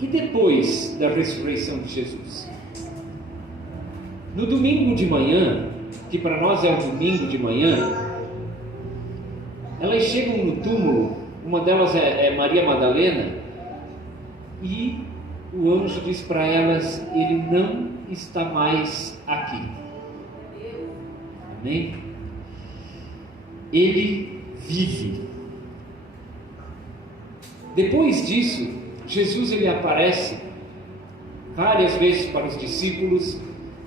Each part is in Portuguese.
E depois da ressurreição de Jesus? No domingo de manhã, que para nós é o domingo de manhã, elas chegam no túmulo, uma delas é Maria Madalena, e o anjo diz para elas: ele não está mais aqui. Amém? Ele vive. Depois disso, Jesus ele aparece várias vezes para os discípulos,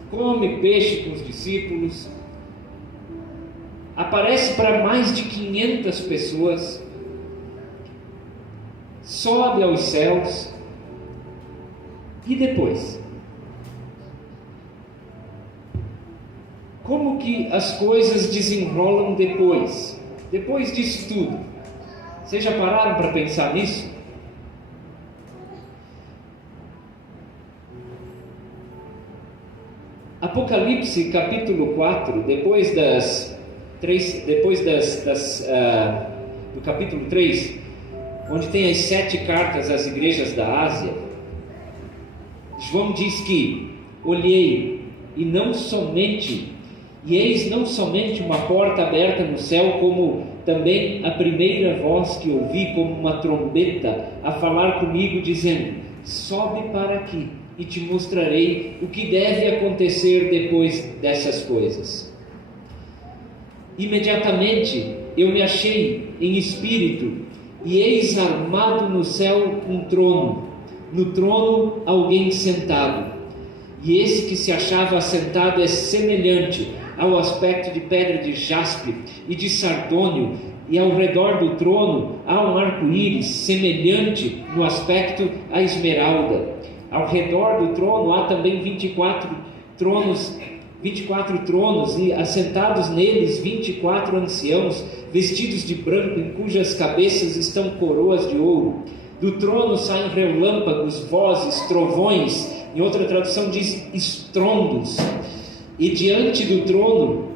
come peixe com os discípulos, aparece para mais de 500 pessoas, sobe aos céus. E depois? Como que as coisas desenrolam depois? Depois disso tudo? Vocês já pararam para pensar nisso? Apocalipse capítulo 4, depois do capítulo 3, onde tem as 7 cartas às igrejas da Ásia, João diz que: olhei, e eis não somente uma porta aberta no céu, como também a primeira voz que ouvi, como uma trombeta, a falar comigo, dizendo: sobe para aqui, e te mostrarei o que deve acontecer depois dessas coisas. Imediatamente eu me achei em espírito, e eis armado no céu um trono, no trono alguém sentado, e esse que se achava assentado é semelhante ao aspecto de pedra de jaspe e de sardônio, e ao redor do trono há um arco-íris semelhante no aspecto à esmeralda. Ao redor do trono há também 24 tronos, e assentados neles 24 anciãos, vestidos de branco, em cujas cabeças estão coroas de ouro. Do trono saem relâmpagos, vozes, trovões, em outra tradução diz estrondos, e diante do trono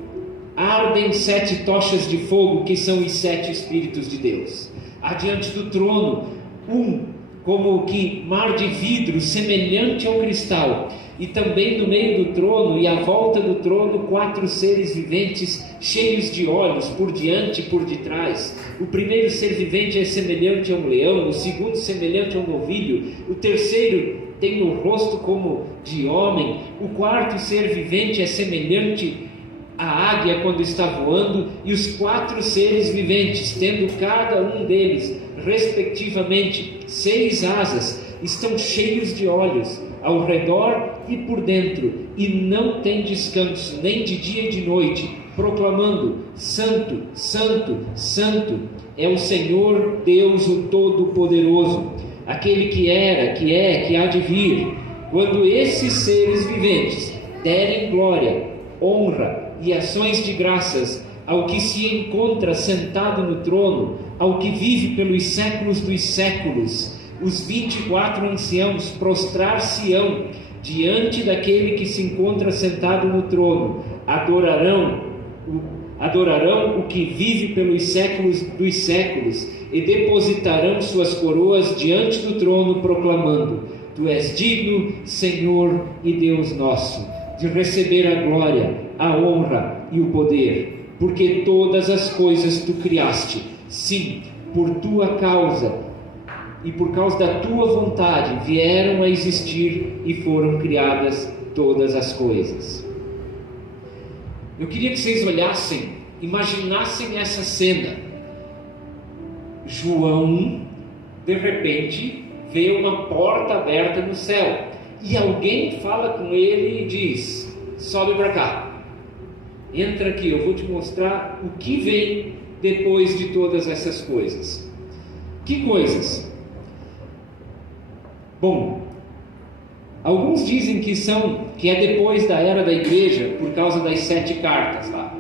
ardem 7 tochas de fogo, que são os 7 Espíritos de Deus. Há diante do trono como que mar de vidro, semelhante ao cristal, e também no meio do trono e à volta do trono 4 seres viventes cheios de olhos, por diante e por detrás. O primeiro ser vivente é semelhante a um leão, o segundo semelhante a um novilho, o terceiro tem o rosto como de homem, o quarto ser vivente é semelhante à águia quando está voando, e os 4 seres viventes, tendo cada um deles respectivamente 6 asas, estão cheios de olhos ao redor e por dentro, e não têm descanso nem de dia e de noite, proclamando: Santo, Santo, Santo é o Senhor Deus o Todo-Poderoso, aquele que era, que é, que há de vir. Quando esses seres viventes derem glória, honra e ações de graças ao que se encontra sentado no trono, ao que vive pelos séculos dos séculos, os 24 anciãos prostrar-se-ão diante daquele que se encontra sentado no trono, adorarão o que vive pelos séculos dos séculos, e depositarão suas coroas diante do trono, proclamando: Tu és digno, Senhor e Deus nosso, de receber a glória, a honra e o poder, porque todas as coisas tu criaste, sim, por tua causa e por causa da tua vontade vieram a existir e foram criadas todas as coisas. Eu queria que vocês olhassem, imaginassem essa cena. João, de repente, vê uma porta aberta no céu, e alguém fala com ele e diz: sobe para cá, entra aqui, eu vou te mostrar o que vem depois de todas essas coisas. Que coisas? Bom, alguns dizem que é depois da era da igreja, por causa das 7 cartas lá.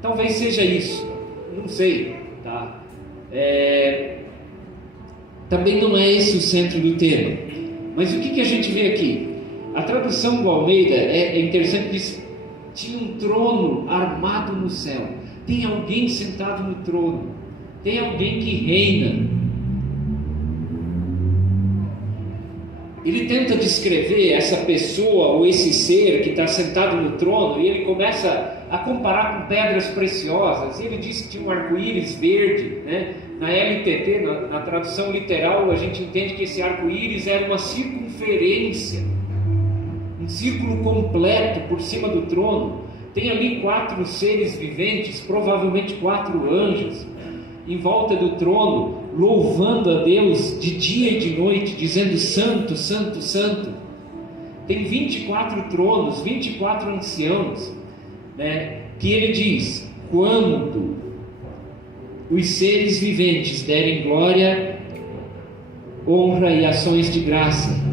Talvez seja isso, não sei, tá? Também não é esse o centro do tema. Mas o que a gente vê aqui? A tradução do Almeida é interessante, diz: tinha um trono armado no céu. Tem alguém sentado no trono, tem alguém que reina. ele tenta descrever essa pessoa ou esse ser que está sentado no trono, e ele começa a comparar com pedras preciosas. Ele diz que tinha um arco-íris verde, né? Na LTT, na tradução literal, a gente entende que esse arco-íris era uma circunferência, um círculo completo por cima do trono. Tem ali 4 seres viventes, provavelmente 4 anjos, em volta do trono, louvando a Deus de dia e de noite, dizendo: Santo, Santo, Santo. Tem 24 tronos, 24 anciãos, né, que ele diz: quando os seres viventes derem glória, honra e ações de graça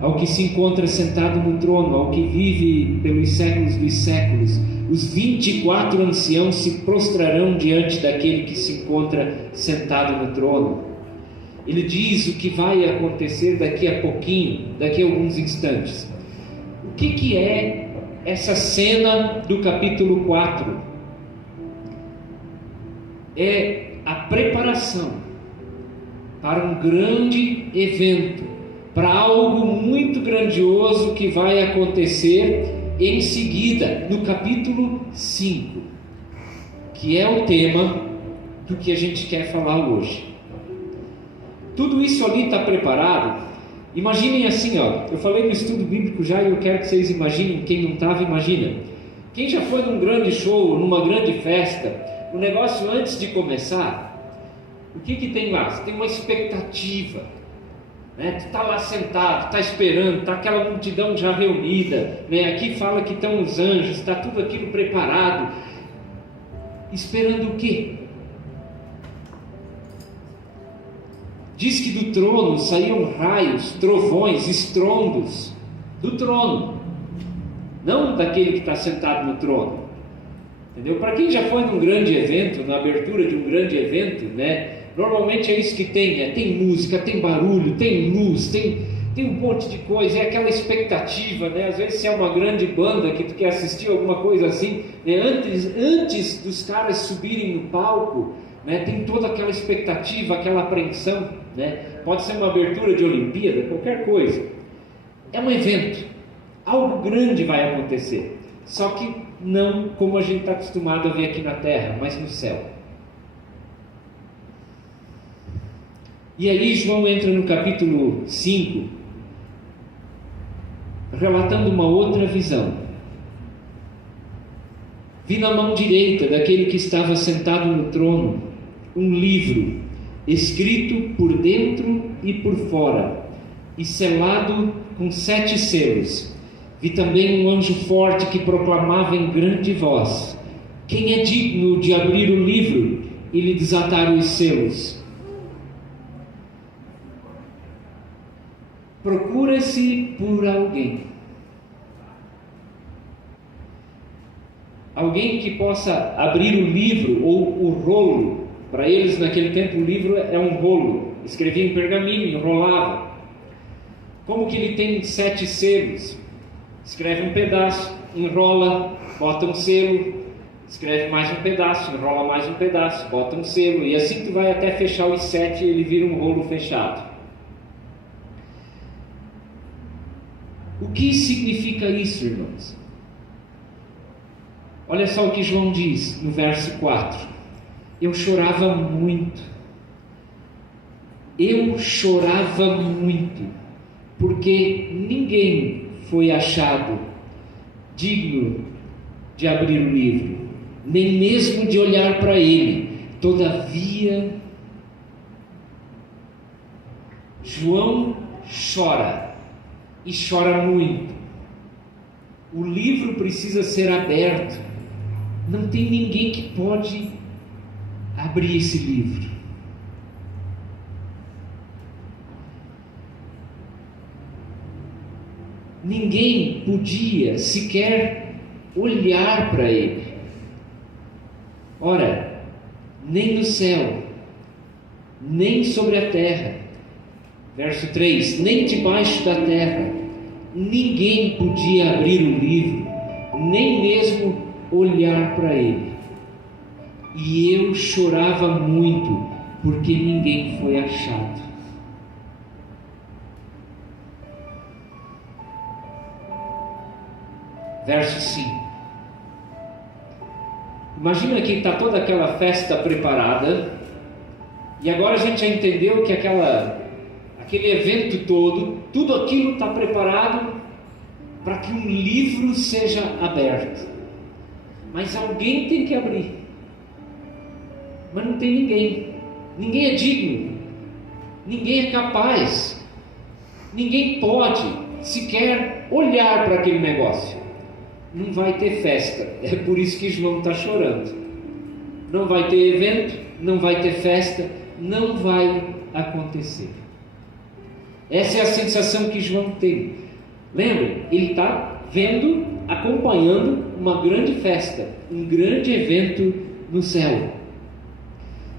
ao que se encontra sentado no trono, ao que vive pelos séculos dos séculos, os 24 anciãos se prostrarão diante daquele que se encontra sentado no trono. Ele diz o que vai acontecer daqui a pouquinho, daqui a alguns instantes. O que é essa cena do capítulo 4? É a preparação para um grande evento, para algo muito grandioso que vai acontecer em seguida, no capítulo 5, que é o tema do que a gente quer falar hoje. Tudo isso ali está preparado. Imaginem assim, eu falei no estudo bíblico já, e eu quero que vocês imaginem. Quem não estava, imagina. Quem já foi num grande show, numa grande festa, o negócio antes de começar, o que tem lá? Você tem uma expectativa, né? Tu está lá sentado, está esperando, está aquela multidão já reunida, né? Aqui fala que estão os anjos, está tudo aquilo preparado, esperando o quê? Diz que do trono saíam raios, trovões, estrondos do trono, não daquele que está sentado no trono, entendeu? Para quem já foi num grande evento, na abertura de um grande evento, né? Normalmente é isso que tem, tem música, tem barulho, tem luz, tem um monte de coisa, é aquela expectativa, né? Às vezes se é uma grande banda que tu quer assistir alguma coisa assim, né? Antes dos caras subirem no palco, né? Tem toda aquela expectativa, aquela apreensão, né? Pode ser uma abertura de Olimpíada, qualquer coisa. É um evento, algo grande vai acontecer, só que não como a gente está acostumado a ver aqui na terra, mas no céu. E aí João entra no capítulo 5, relatando uma outra visão. Vi na mão direita daquele que estava sentado no trono um livro, escrito por dentro e por fora, e selado com 7 selos. Vi também um anjo forte que proclamava em grande voz: quem é digno de abrir o livro e lhe desatar os selos? Procura-se por alguém que possa abrir o livro ou o rolo. Para eles naquele tempo o livro é um rolo, escrevia em pergaminho, enrolava. Como que ele tem 7 selos? Escreve um pedaço, enrola, bota um selo, escreve mais um pedaço, enrola mais um pedaço, bota um selo, e assim tu vai até fechar os 7 e ele vira um rolo fechado. O que significa isso, irmãos? Olha só o que João diz no verso 4. Eu chorava muito, porque ninguém foi achado digno de abrir o livro, nem mesmo de olhar para ele. Todavia, João chora, e chora muito. O livro precisa ser aberto. Não tem ninguém que pode abrir esse livro. Ninguém podia sequer olhar para ele. Ora, nem no céu, nem sobre a terra. Verso 3: nem debaixo da terra, ninguém podia abrir o livro, nem mesmo olhar para ele. E eu chorava muito, porque ninguém foi achado. Verso 5. Imagina que está toda aquela festa preparada, e agora a gente já entendeu que aquele evento todo, tudo aquilo está preparado para que um livro seja aberto. Mas alguém tem que abrir. Mas não tem ninguém. Ninguém é digno. Ninguém é capaz. Ninguém pode sequer olhar para aquele negócio. Não vai ter festa. É por isso que João está chorando. Não vai ter evento, não vai ter festa, não vai acontecer. Essa é a sensação que João tem. Lembra? Ele está vendo, acompanhando uma grande festa, um grande evento no céu.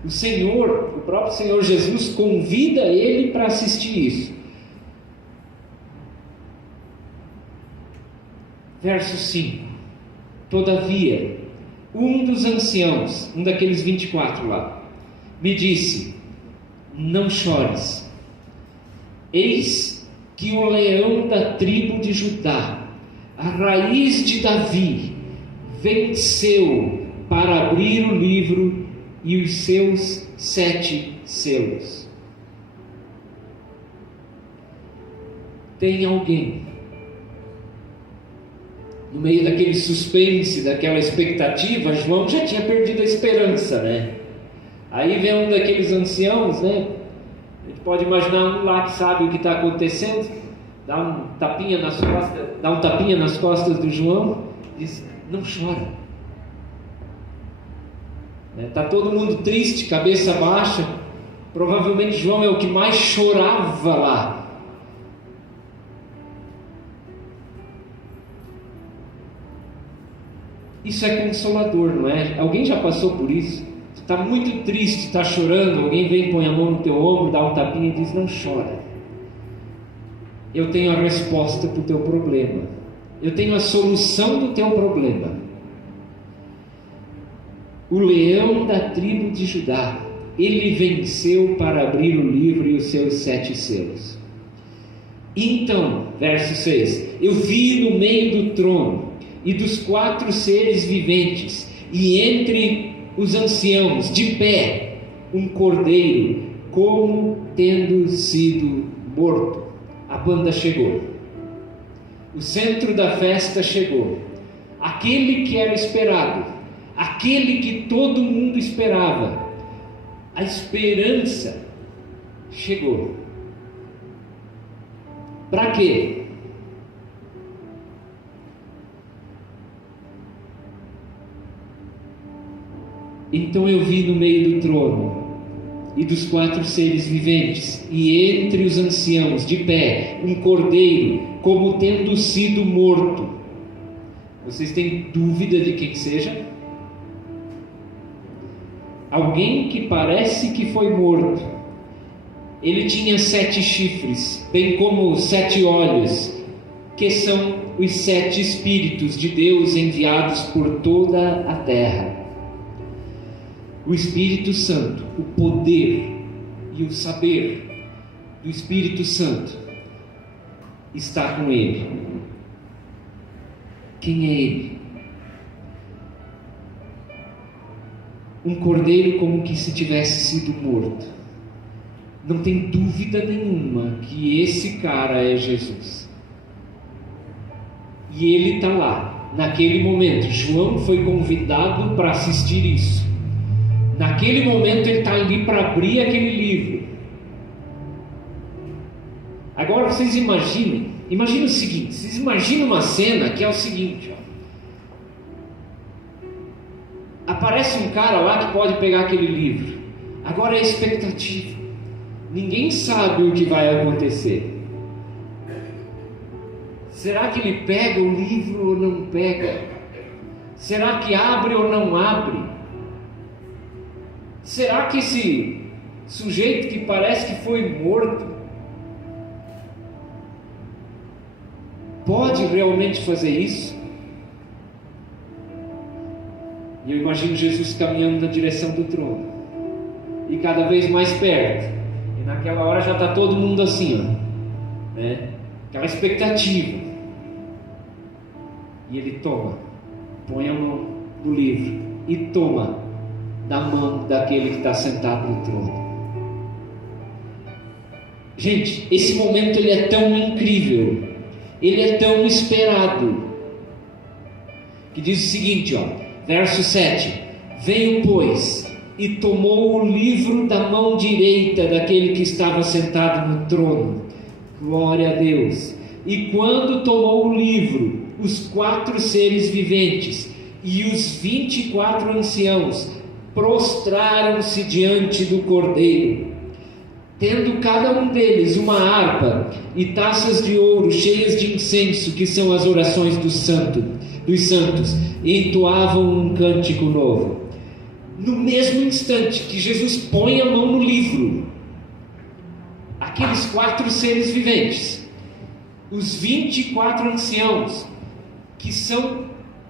O Senhor, o próprio Senhor Jesus convida ele para assistir isso. Verso 5. Todavia, um dos anciãos, um daqueles 24 lá, me disse: não chores. Eis que o leão da tribo de Judá, a raiz de Davi, venceu para abrir o livro e os seus 7 selos. Tem alguém no meio daquele suspense, daquela expectativa. João já tinha perdido a esperança, né? Aí vem um daqueles anciãos, né? A gente pode imaginar um lá que sabe o que está acontecendo, dá um tapinha nas costas do João, diz: não chora. Está todo mundo triste, cabeça baixa. Provavelmente João é o que mais chorava lá. Isso é consolador, não é? Alguém já passou por isso? Você está muito triste, está chorando, alguém vem, põe a mão no teu ombro, dá um tapinha e diz: não chora. Eu tenho a resposta para o teu problema. Eu tenho a solução do teu problema. O leão da tribo de Judá, ele venceu para abrir o livro e os seus 7 selos. Então, verso 6, eu vi no meio do trono e dos 4 seres viventes, e entre os anciãos, de pé, um cordeiro, como tendo sido morto. A banda chegou. O centro da festa chegou. Aquele que era esperado, aquele que todo mundo esperava. A esperança chegou. Para quê? Então eu vi no meio do trono e dos 4 seres viventes, e entre os anciãos, de pé, um cordeiro, como tendo sido morto. Vocês têm dúvida de quem seja? Alguém que parece que foi morto. Ele tinha 7 chifres, bem como 7 olhos, que são os 7 Espíritos de Deus enviados por toda a terra. O Espírito Santo, o poder e o saber do Espírito Santo está com ele. Quem é ele? Um cordeiro como que se tivesse sido morto. Não tem dúvida nenhuma que esse cara é Jesus. E ele está lá, naquele momento. João foi convidado para assistir isso. Naquele momento ele está ali para abrir aquele livro. Agora vocês imaginem o seguinte, vocês imaginam uma cena que é o seguinte, ó. Aparece um cara lá que pode pegar aquele livro. Agora é expectativa. Ninguém sabe o que vai acontecer. Será que ele pega o livro ou não pega? Será que abre ou não abre? Será que esse sujeito que parece que foi morto pode realmente fazer isso? E eu imagino Jesus caminhando na direção do trono, e cada vez mais perto, e naquela hora já está todo mundo assim, ó, né? Aquela expectativa. E ele toma, põe a mão no livro e toma da mão daquele que está sentado no trono. Gente, esse momento ele é tão incrível, ele é tão esperado, que diz o seguinte, verso 7: veio, pois, e tomou o livro da mão direita daquele que estava sentado no trono. Glória a Deus. E quando tomou o livro, os 4 seres viventes e os 24 anciãos prostraram-se diante do Cordeiro, tendo cada um deles uma harpa e taças de ouro cheias de incenso, que são as orações dos santos, e entoavam um cântico novo. No mesmo instante que Jesus põe a mão no livro, aqueles 4 seres viventes, os 24 anciãos, que são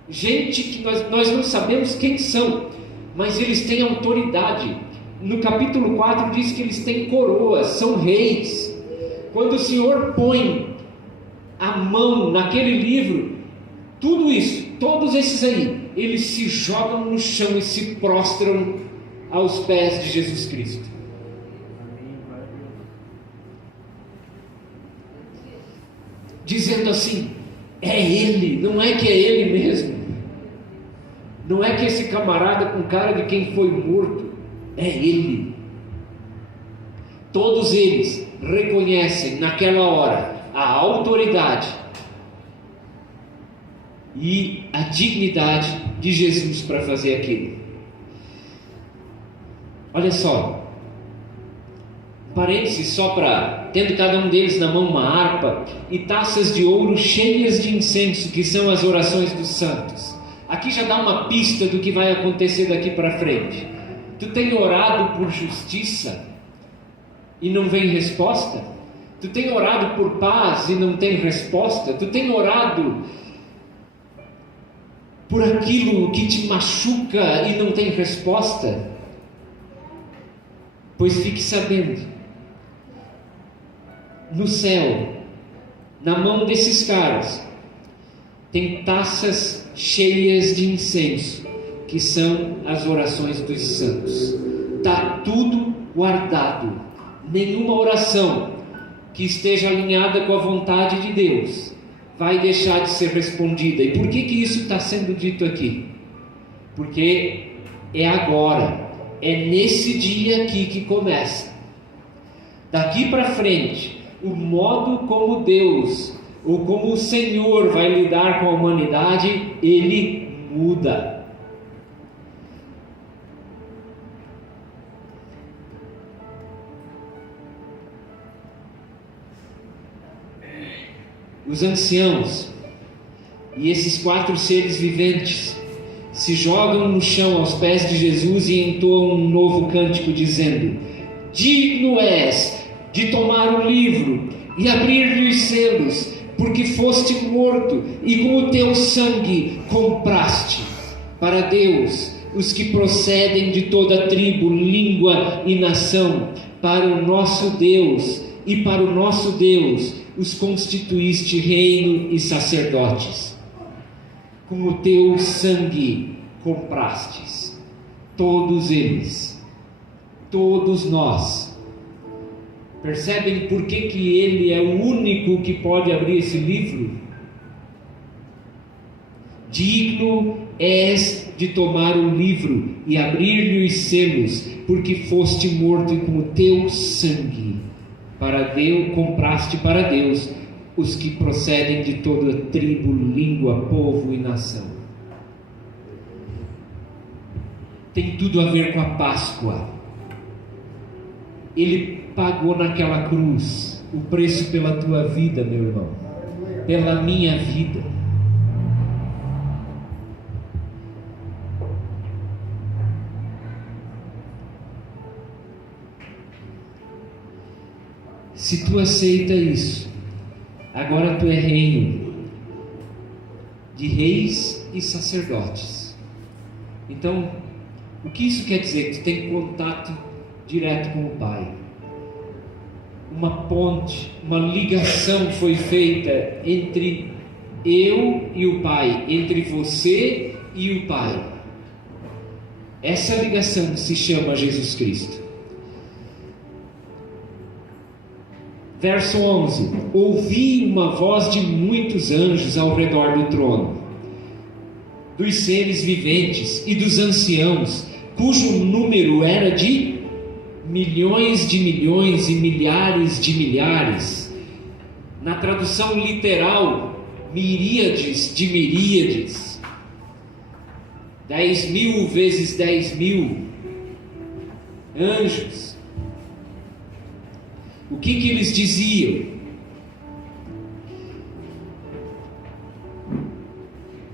gente que nós não sabemos quem são, mas eles têm autoridade. No capítulo 4 diz que eles têm coroas, são reis. Quando o Senhor põe a mão naquele livro, tudo isso, todos esses aí, eles se jogam no chão e se prostram aos pés de Jesus Cristo. Dizendo assim: é Ele, não é que é Ele mesmo, não é que esse camarada com cara de quem foi morto, é Ele. Todos eles reconhecem naquela hora a autoridade e a dignidade de Jesus para fazer aquilo. Olha só, parênteses só para... Tendo cada um deles na mão uma harpa e taças de ouro cheias de incenso, que são as orações dos santos. Aqui já dá uma pista do que vai acontecer daqui para frente. Tu tem orado por justiça e não vem resposta? Tu tem orado por paz e não tem resposta? Tu tem orado por aquilo que te machuca e não tem resposta? Pois fique sabendo, no céu, na mão desses caras, tem taças cheias de incenso, que são as orações dos santos. Está tudo guardado. Nenhuma oração que esteja alinhada com a vontade de Deus vai deixar de ser respondida. E por que isso está sendo dito aqui? Porque é agora, é nesse dia aqui que começa. Daqui para frente, o modo como Deus, ou como o Senhor vai lidar com a humanidade, Ele muda. Os anciãos e esses 4 seres viventes se jogam no chão aos pés de Jesus e entoam um novo cântico, dizendo: digno és de tomar o livro e abrir-lhe os selos, porque foste morto e com o teu sangue compraste para Deus os que procedem de toda tribo, língua e nação. Para o nosso Deus e para o nosso Deus os constituíste reino e sacerdotes. Com o teu sangue comprastes todos eles, todos nós. Percebem por que Ele é o único que pode abrir esse livro? Digno és de tomar o livro e abrir-lhe os selos, porque foste morto e com o teu sangue para Deus compraste para Deus os que procedem de toda tribo, língua, povo e nação. Tem tudo a ver com a Páscoa. Ele pagou naquela cruz o preço pela tua vida, meu irmão, pela minha vida. Se tu aceita isso, agora tu é reino de reis e sacerdotes. Então, o que isso quer dizer? Que tu tem contato direto com o Pai. Uma ponte, uma ligação foi feita entre eu e o Pai, entre você e o Pai. Essa ligação se chama Jesus Cristo. Verso 11: ouvi uma voz de muitos anjos ao redor do trono, dos seres viventes e dos anciãos, cujo número era de milhões de milhões e milhares de milhares. Na tradução literal, miríades de miríades. 10.000 vezes 10.000 anjos. O que eles diziam?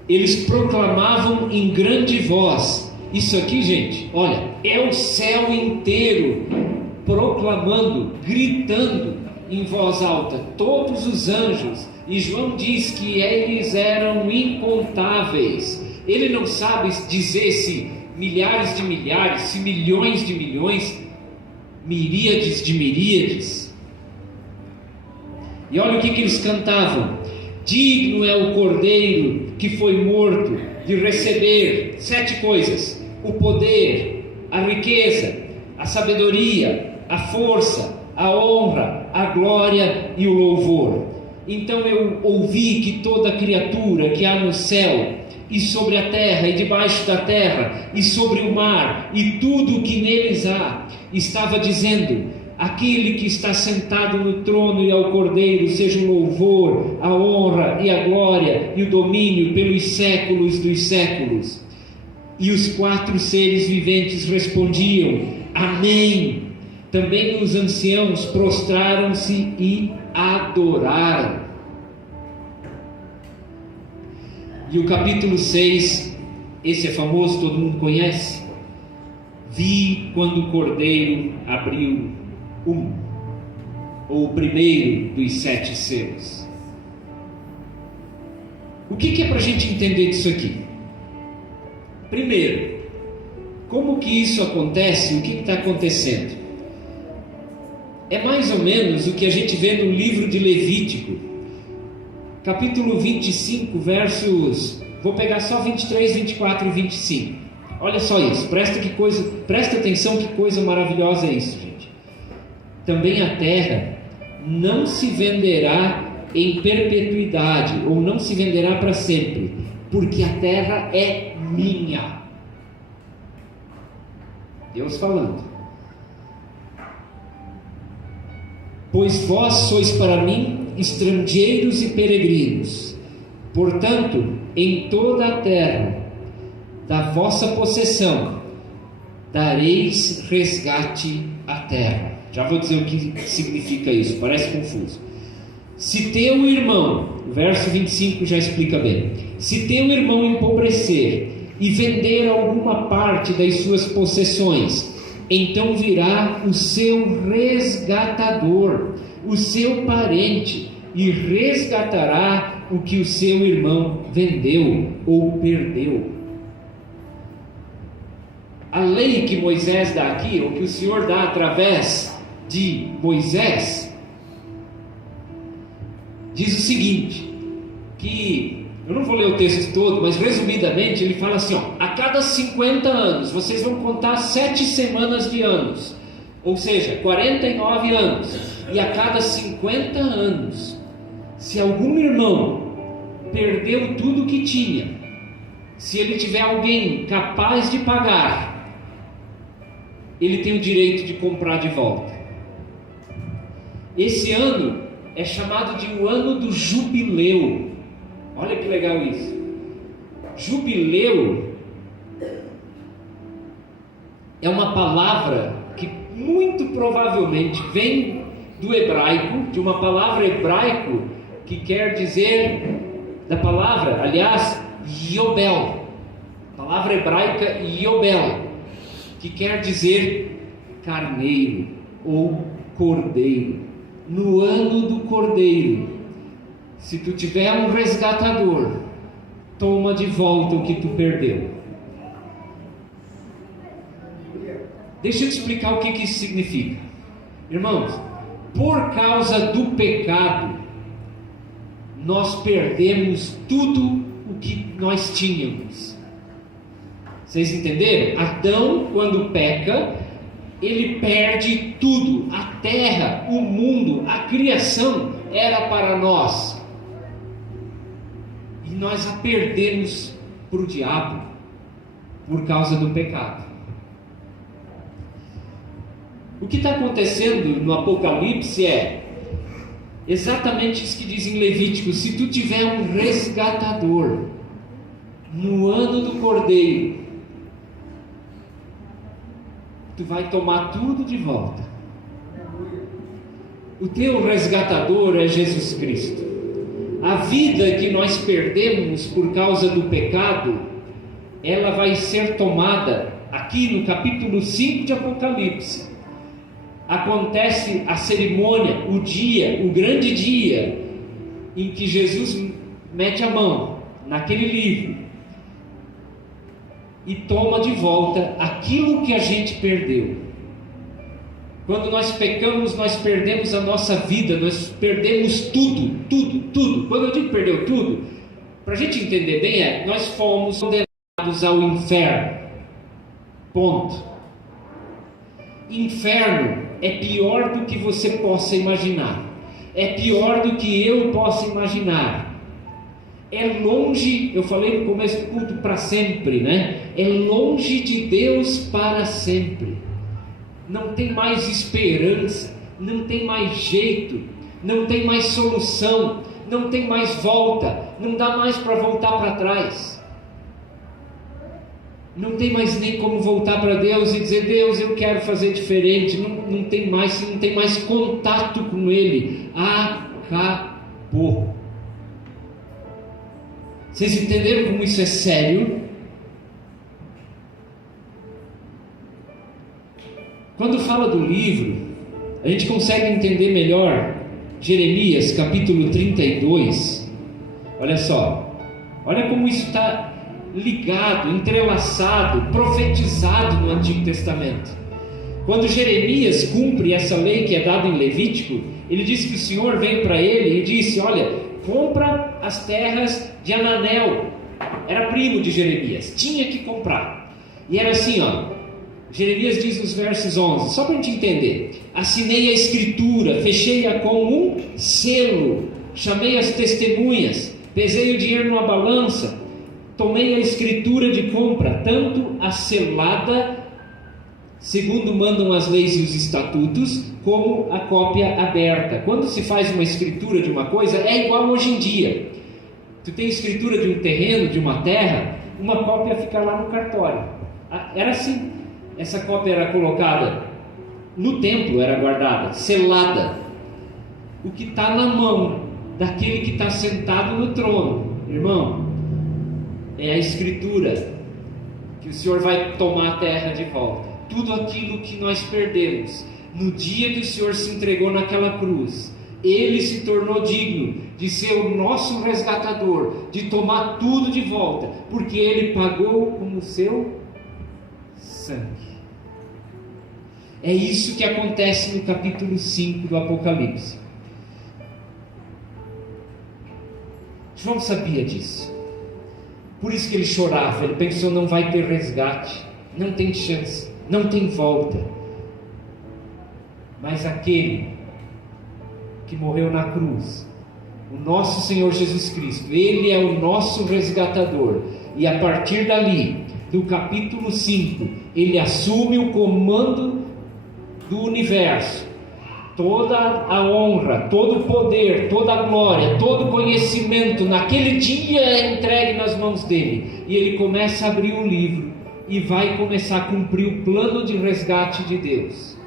Eles proclamavam em grande voz. Isso aqui, gente, olha, é o céu inteiro proclamando, gritando em voz alta, todos os anjos. E João diz que eles eram incontáveis. Ele não sabe dizer se milhares de milhares, se milhões de milhões, miríades de miríades. E olha o que eles cantavam: digno é o Cordeiro que foi morto de receber 7 coisas: o poder, a riqueza, a sabedoria, a força, a honra, a glória e o louvor. Então eu ouvi que toda criatura que há no céu e sobre a terra e debaixo da terra e sobre o mar e tudo o que neles há, estava dizendo: aquele que está sentado no trono e ao Cordeiro seja o louvor, a honra e a glória e o domínio pelos séculos dos séculos. E os 4 seres viventes respondiam: amém. Também os anciãos prostraram-se e adoraram. E o capítulo 6, esse é famoso, todo mundo conhece. Vi quando o Cordeiro abriu ou o primeiro dos 7 selos. O que é para a gente entender disso aqui? Primeiro, como que isso acontece? O que está acontecendo? É mais ou menos o que a gente vê no livro de Levítico, capítulo 25, versos, vou pegar só 23, 24 e 25. Olha só isso, presta atenção, que coisa maravilhosa é isso, gente. Também a terra não se venderá em perpetuidade, ou não se venderá para sempre, porque a terra é minha. Deus falando. Pois vós sois para mim estrangeiros e peregrinos. Portanto, em toda a terra da vossa possessão dareis resgate à terra. Já vou dizer o que significa isso, parece confuso. Se teu irmão, o verso 25 já explica bem, se teu irmão empobrecer e vender alguma parte das suas possessões, então virá o seu resgatador, o seu parente, e resgatará o que o seu irmão vendeu ou perdeu. A lei que Moisés dá aqui, ou que o Senhor dá através de Moisés, diz o seguinte, que eu não vou ler o texto todo, mas resumidamente ele fala assim, a cada 50 anos vocês vão contar 7 semanas de anos, ou seja, 49 anos, e a cada 50 anos, se algum irmão perdeu tudo que tinha, se ele tiver alguém capaz de pagar, ele tem o direito de comprar de volta. Esse ano é chamado de o ano do jubileu. Olha que legal isso. Jubileu é uma palavra que muito provavelmente vem do hebraico, de uma palavra hebraico que quer dizer, da palavra, aliás, Yobel. Palavra hebraica Yobel, que quer dizer carneiro ou cordeiro. No ano do cordeiro, se tu tiver um resgatador, toma de volta o que tu perdeu. Deixa eu te explicar o que isso significa. Irmãos, por causa do pecado, nós perdemos tudo o que nós tínhamos. Vocês entenderam? Adão, quando peca, ele perde tudo. A terra, o mundo, a criação era para nós. E nós a perdemos para o diabo por causa do pecado. O que está acontecendo no Apocalipse é exatamente isso que diz em Levítico: se tu tiver um resgatador no ano do Cordeiro, tu vai tomar tudo de volta. O teu resgatador é Jesus Cristo. A vida que nós perdemos por causa do pecado, ela vai ser tomada. Aqui no capítulo 5 de Apocalipse acontece a cerimônia, o dia, o grande dia em que Jesus mete a mão naquele livro e toma de volta aquilo que a gente perdeu. Quando nós pecamos, nós perdemos a nossa vida, nós perdemos tudo. Quando eu digo perdeu tudo, para a gente entender bem, nós fomos condenados ao inferno. Ponto. Inferno é pior do que você possa imaginar. É pior do que eu possa imaginar. É longe, eu falei no começo do culto, para sempre, né? É longe de Deus para sempre. Não tem mais esperança, não tem mais jeito, não tem mais solução, não tem mais volta, não dá mais para voltar para trás. Não tem mais nem como voltar para Deus e dizer: Deus, eu quero fazer diferente. Não tem mais contato com Ele. Acabou. Vocês entenderam como isso é sério? Quando fala do livro, a gente consegue entender melhor Jeremias capítulo 32. Olha só, olha como isso está ligado, entrelaçado, profetizado no Antigo Testamento. Quando Jeremias cumpre essa lei que é dada em Levítico, ele diz que o Senhor veio para ele e disse: olha, compra as terras de Ananel. Era primo de Jeremias, tinha que comprar. E era assim, ó, Jeremias diz nos versos 11, só para a gente entender: assinei a escritura, fechei-a com um selo, chamei as testemunhas, pesei o dinheiro numa balança, tomei a escritura de compra, tanto a selada, segundo mandam as leis e os estatutos, como a cópia aberta. Quando se faz uma escritura de uma coisa, é igual hoje em dia. Tu tem escritura de um terreno, de uma terra, uma cópia fica lá no cartório. Era assim. Essa cópia era colocada no templo, era guardada, selada. O que está na mão daquele que está sentado no trono, irmão, é a escritura que o Senhor vai tomar a terra de volta. Tudo aquilo que nós perdemos no dia que o Senhor se entregou naquela cruz, Ele se tornou digno de ser o nosso resgatador, de tomar tudo de volta, porque Ele pagou com o seu sangue. É isso que acontece no capítulo 5 do Apocalipse. João sabia disso. Por isso que ele chorava. Ele pensou: não vai ter resgate, não tem chance, não tem volta. Mas aquele que morreu na cruz, o nosso Senhor Jesus Cristo, Ele é o nosso resgatador. E a partir dali, do capítulo 5, Ele assume o comando do universo. Toda a honra, todo o poder, toda a glória, todo o conhecimento naquele dia é entregue nas mãos dele. E ele começa a abrir o livro e vai começar a cumprir o plano de resgate de Deus.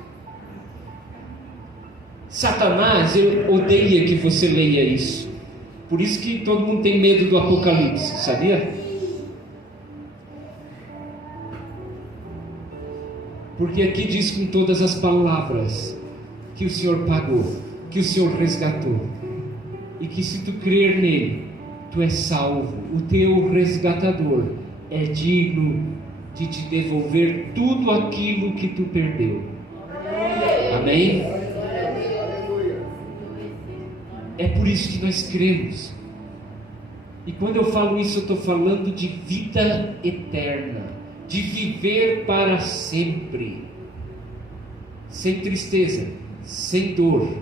Satanás, ele odeia que você leia isso. Por isso que todo mundo tem medo do Apocalipse, sabia? Porque aqui diz com todas as palavras que o Senhor pagou, que o Senhor resgatou, e que se tu crer nele, tu és salvo. O teu resgatador é digno de te devolver tudo aquilo que tu perdeu. Amém? É por isso que nós cremos. E quando eu falo isso, eu estou falando de vida eterna, de viver para sempre, sem tristeza, sem dor.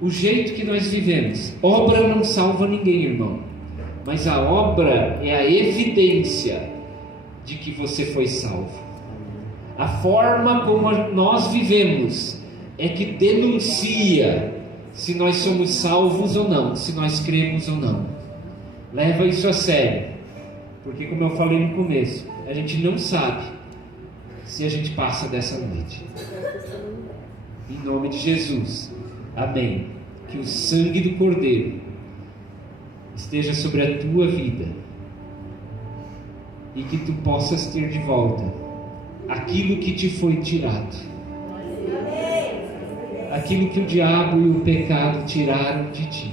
O jeito que nós vivemos, obra não salva ninguém, irmão, mas a obra é a evidência de que você foi salvo. A forma como nós vivemos é que denuncia se nós somos salvos ou não, se nós cremos ou não. Leva isso a sério, porque como eu falei no começo, a gente não sabe se a gente passa dessa noite. Em nome de Jesus, amém. Que o sangue do Cordeiro esteja sobre a tua vida e que tu possas ter de volta aquilo que te foi tirado, aquilo que o diabo e o pecado tiraram de ti.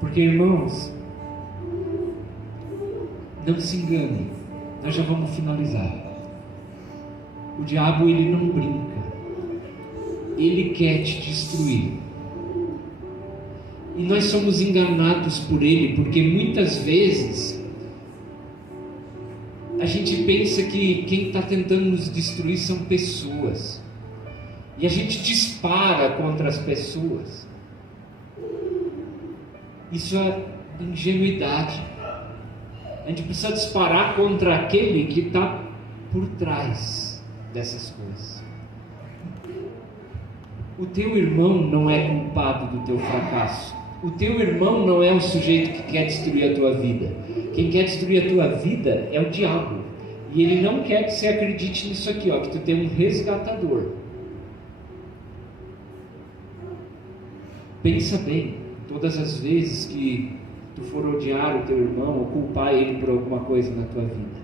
Porque, irmãos, não se engane, nós já vamos finalizar. O diabo, ele não brinca, ele quer te destruir. E nós somos enganados por ele, porque muitas vezes a gente pensa que quem está tentando nos destruir são pessoas, e a gente dispara contra as pessoas. Isso é ingenuidade. A gente precisa disparar contra aquele que está por trás dessas coisas. O teu irmão não é culpado do teu fracasso. O teu irmão não é o sujeito que quer destruir a tua vida. Quem quer destruir a tua vida é o diabo. E ele não quer que você acredite nisso aqui, ó, que tu tem um resgatador. Pensa bem, todas as vezes que tu for odiar o teu irmão ou culpar ele por alguma coisa na tua vida,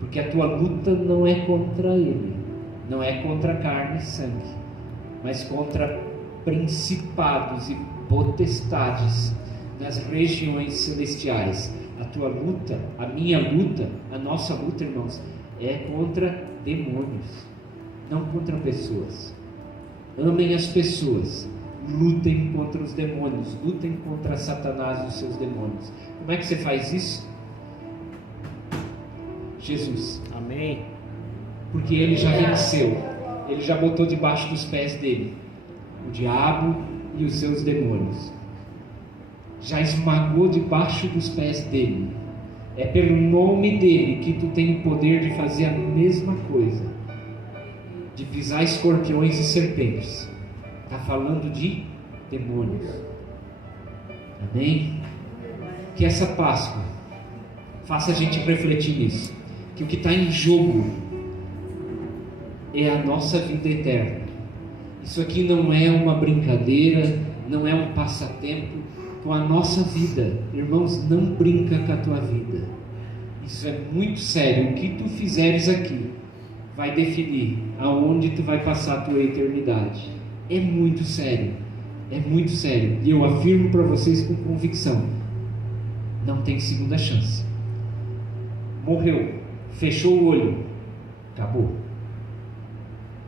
porque a tua luta não é contra ele, não é contra carne e sangue, mas contra principados e potestades nas regiões celestiais. A tua luta, a minha luta, a nossa luta, irmãos, é contra demônios, não contra pessoas. Amem as pessoas, lutem contra os demônios, lutem contra Satanás e os seus demônios. Como é que você faz isso? Jesus. Amém. Porque ele já venceu, ele já botou debaixo dos pés dele o diabo e os seus demônios, já esmagou debaixo dos pés dele. É pelo nome dele que tu tem o poder de fazer a mesma coisa, de pisar escorpiões e serpentes. Está falando de demônios. Amém? Que essa Páscoa faça a gente refletir nisso, que o que está em jogo é a nossa vida eterna. Isso aqui não é uma brincadeira, não é um passatempo com a nossa vida. Irmãos, não brinca com a tua vida. Isso é muito sério. O que tu fizeres aqui vai definir aonde tu vai passar a tua eternidade. É muito sério. É muito sério. E eu afirmo para vocês com convicção: não tem segunda chance. Morreu, fechou o olho, acabou.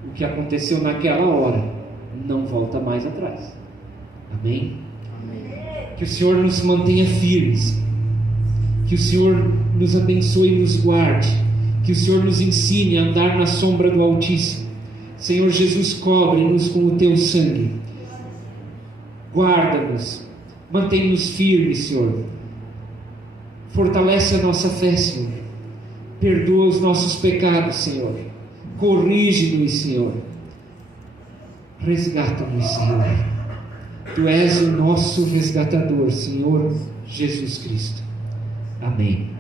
O que aconteceu naquela hora não volta mais atrás. Amém? Que o Senhor nos mantenha firmes, que o Senhor nos abençoe e nos guarde, que o Senhor nos ensine a andar na sombra do Altíssimo. Senhor Jesus, cobre-nos com o teu sangue, guarda-nos, mantém-nos firmes, Senhor, fortalece a nossa fé, Senhor, perdoa os nossos pecados, Senhor, corrige-nos, Senhor, resgata-nos, Senhor. Tu és o nosso resgatador, Senhor Jesus Cristo. Amém.